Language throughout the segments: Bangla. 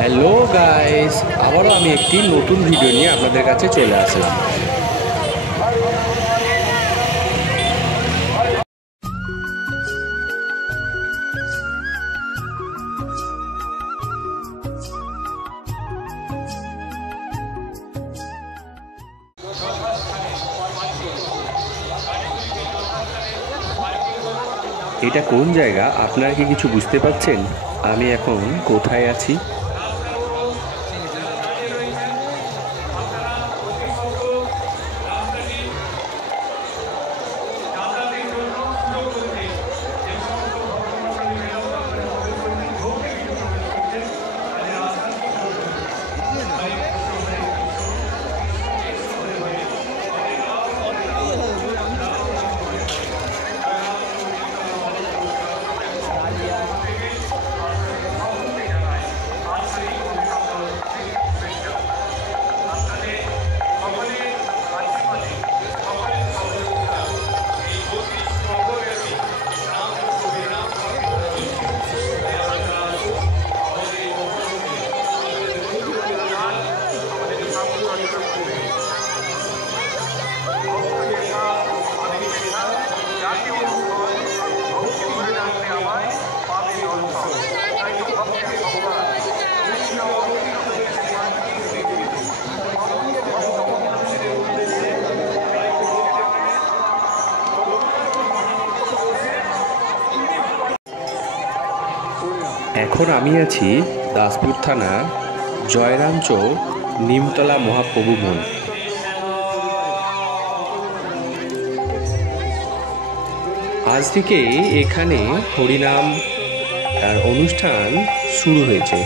হ্যালো গাইস, আবারও আমি একটি নতুন ভিডিও নিয়ে আপনাদের কাছে চলে আসলাম। এটা কোন জায়গা আপনারা কি কিছু বুঝতে পারছেন? আমি এখন কোথায় আছি? এখন আমি আছি দাসপুর থানার জয়রাম চৌক নিমতলা মহাপ্রভু মন্দির। আজ থেকে এখানে হরিনাম অনুষ্ঠান শুরু হয়েছে।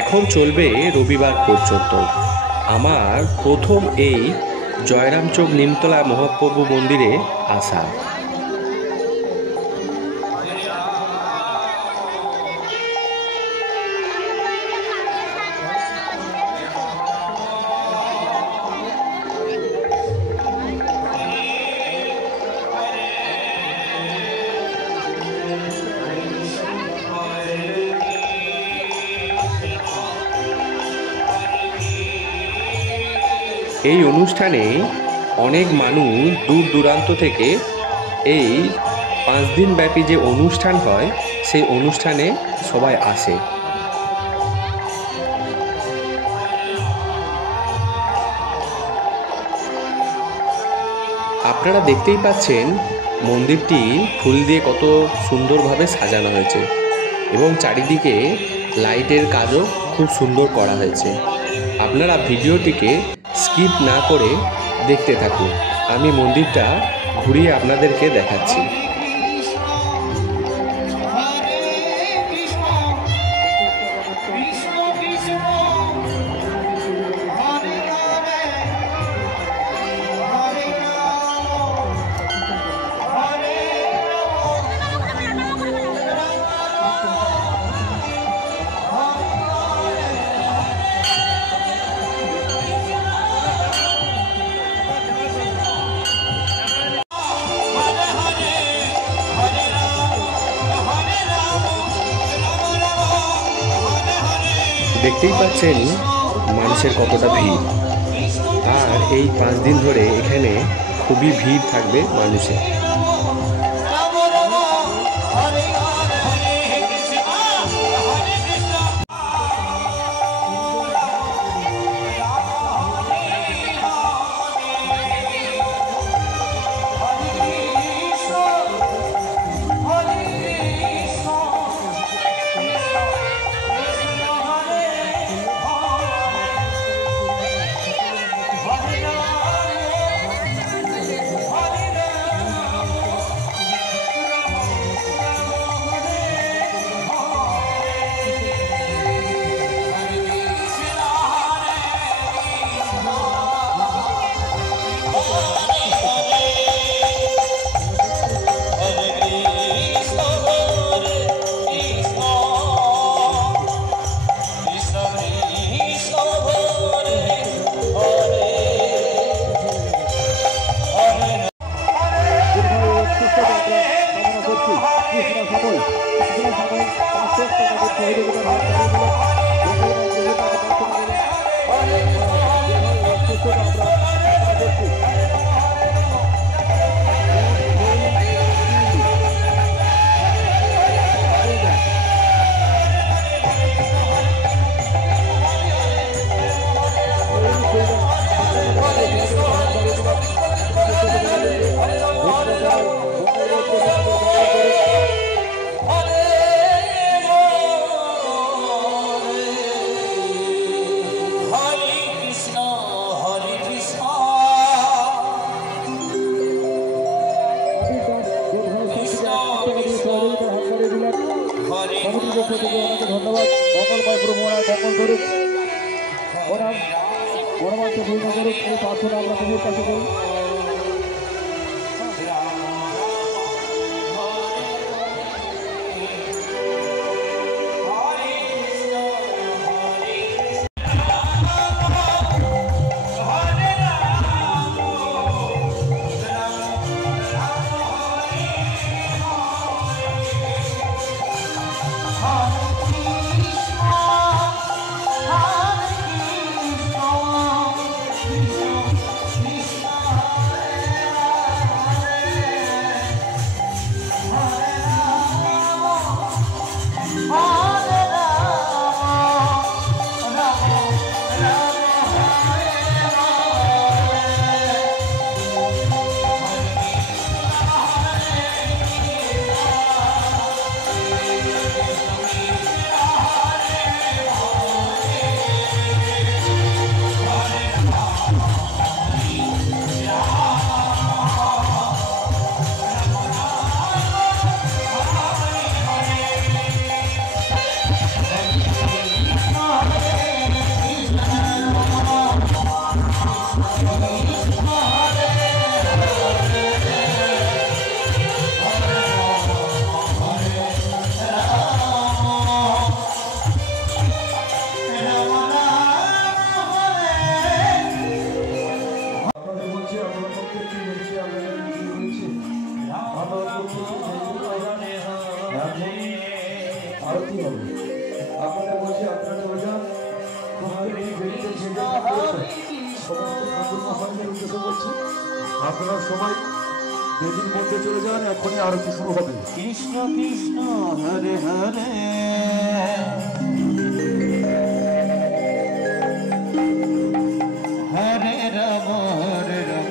এখন চলবে রবিবার পর্যন্ত। আমার প্রথম এই জয়রাম চৌক নিমতলা মহাপ্রভু মন্দিরে আসা। এই অনুষ্ঠানে অনেক মানুষ দূর দূরান্ত থেকে এই 5 দিন ব্যাপী যে অনুষ্ঠান হয় সেই অনুষ্ঠানে সবাই আসে। আপনারা দেখতেই পাচ্ছেন মন্দিরটি ফুল দিয়ে কত সুন্দরভাবে সাজানো হয়েছে এবং চারিদিকে লাইটের কাজও খুব সুন্দর করা হয়েছে। আপনারা ভিডিওটিকে স্কিপ না করে দেখতে থাকুন। আমি মন্দিরটা ঘুরিয়ে আপনাদেরকে দেখাচ্ছি। দেখতেই পাচ্ছেন মানুষের কতটা ভিড়, আর এই 5 দিন ধরে এখানে খুবই ভিড় থাকবে মানুষের। করুক, ওরা পরমাত্ম পূর্ণ করুক, এই প্রার্থনা আমরা প্রভুর কাছে করি। আরতি হবে, আপনারা বলছি আপনারা ওইটা আপনারা সবাই বেদির মধ্যে চলে যান, এখনই আরতি শুরু হবে। কৃষ্ণ কৃষ্ণ হরে হরে হরে রাম হরে রাম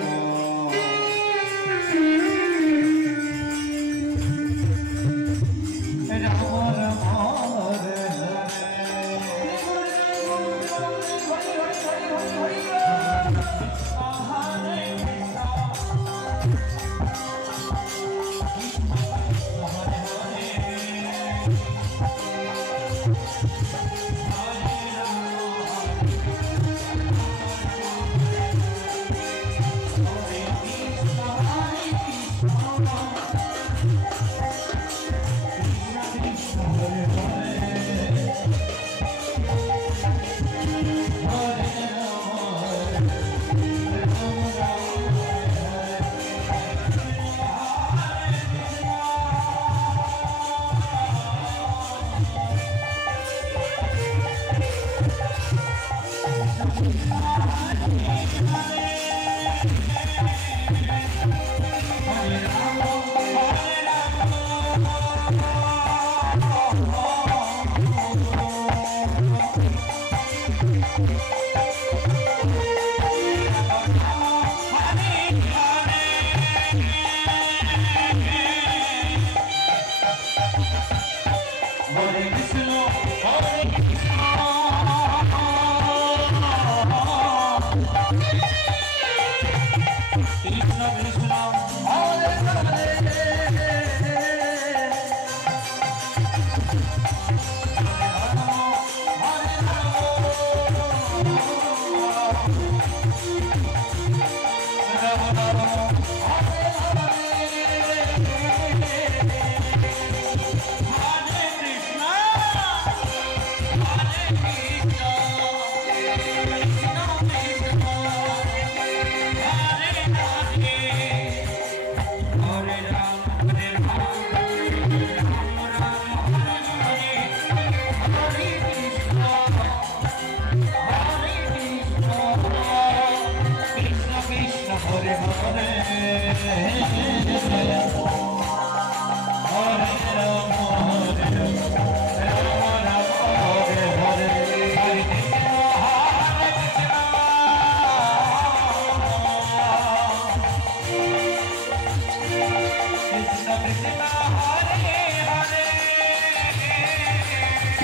রাম রাম হরে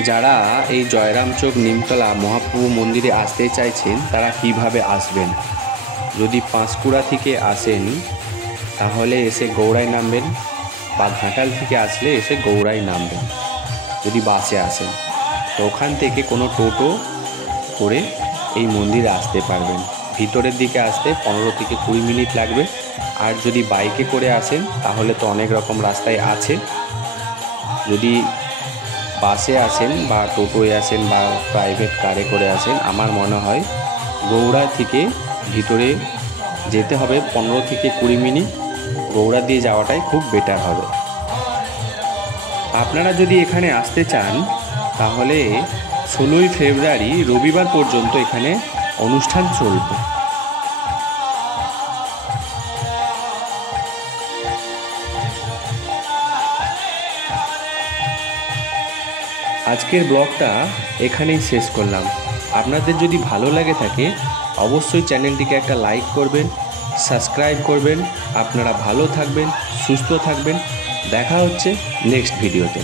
যারা এই জয়রামচক নিমতলা মহাপ্রভু মন্দিরে আসতে চাইছেন তারা কিভাবে আসবেন? যদি পাঁশকুড়া থেকে আসেন তাহলে এসে গৌড়ায় নামবেন, বা ঘাটাল থেকে আসলে এসে গৌড়ায় নামবেন। যদি বাসে আসেন তো ওখান থেকে কোনো টোটো করে এই মন্দিরে আসতে পারবেন। ভিতরের দিকে আসতে 15 থেকে 20 মিনিট লাগবে। আর যদি বাইকে করে আসেন তাহলে তো অনেক রকম রাস্তায় আছে। যদি বাসে আসেন বা টোটোয় আসেন বা প্রাইভেট কারে করে আসেন, আমার মনে হয় গৌড়া থেকে ভিতরে যেতে হবে 15 থেকে 20 মিনিট। গৌড়া দিয়ে যাওয়াটাই খুব বেটার হবে। আপনারা যদি এখানে আসতে চান তাহলে 16ই ফেব্রুয়ারি রবিবার পর্যন্ত এখানে অনুষ্ঠান চলবে। আজকের ব্লগটা এখানেই শেষ করলাম। আপনাদের যদি ভালো লাগে থাকে অবশ্যই চ্যানেলটিকে একটা লাইক করবেন, সাবস্ক্রাইব করবেন। আপনারা ভালো থাকবেন, সুস্থ থাকবেন। দেখা হচ্ছে নেক্সট ভিডিওতে।